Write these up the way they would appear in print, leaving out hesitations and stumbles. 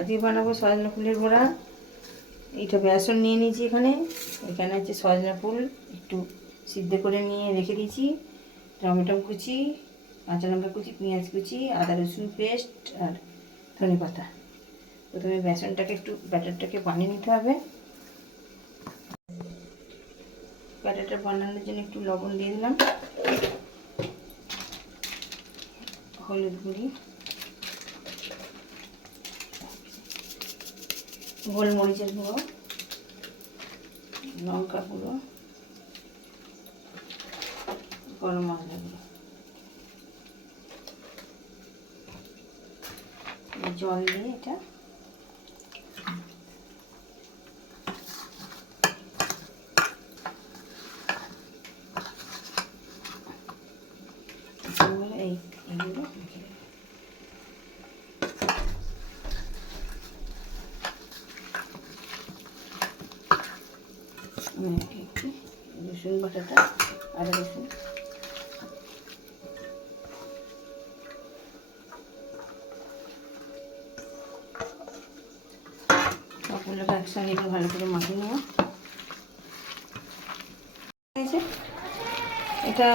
আজকে বানাবো সজনা ফুলের বড়া। এইটা বেসন নিয়ে নিয়েছি এখানে। এখানে হচ্ছে সজনা ফুল একটু সিদ্ধ করে নিয়ে রেখে দিয়েছি, টমেটো কুচি, কাঁচা লঙ্কা কুচি, পেঁয়াজ কুচি, আদা রসুন পেস্ট আর ধনে পাতা। প্রথমে বেসনটাকে একটু ব্যাটারটাকে বানিয়ে নিতে হবে। ব্যাটারটা বানানোর জন্য একটু লবণ দিয়ে দিলাম, হলুদ গুঁড়ি, গোলমরিচের গুঁড়ো, লঙ্কা গুঁড়ো, গরম মশলা গুঁড়ো, জল দিয়ে এটা এইগুলো একটু রসুন বাটাটা, আদা রসুন, সবগুলোকে একসঙ্গে একটু ভালো করে মাখিয়ে নেব। এটা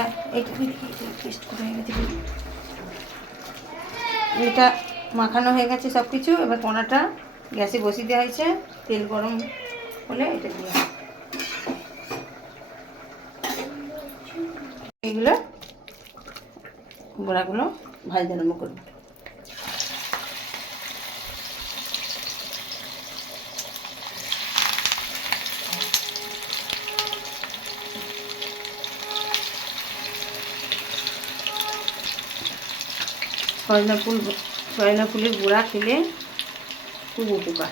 পেস্ট করা হয়ে গেছে, এটা মাখানো হয়ে গেছে সব কিছু। এবার কোনাটা গ্যাসে বসিয়ে দেওয়া হয়েছে, তেল গরম হলে এটা দিয়ে এইগুলো বড়াগুলো ভাজতে আরম্ভ করব। সজনা ফুলের বড়া খেলে খুব উপকার,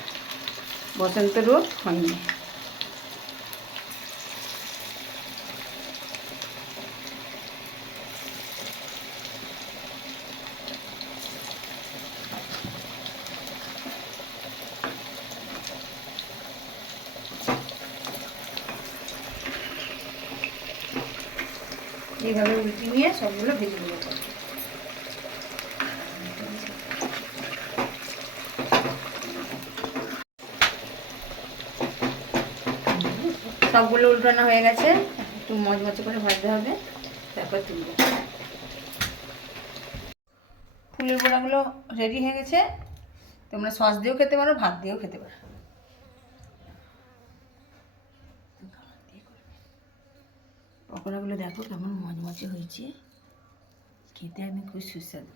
বসন্ত রোগ হয়নি। এইভাবে উল্টে নিয়ে সবগুলো ভেজে নেব। সবগুলো উল্টানো হয়ে গেছে, একটু মচমচে করে ভাজতে হবে, তারপর তুলব। ফুলের বড়াগুলো রেডি হয়ে গেছে। তোমরা সস দিয়েও খেতে পারো, ভাত দিয়েও খেতে পারো। পকোড়াগুলো দেখো কেমন মচমচে হয়েছে, খেতে আমি খুব সুস্বাদু।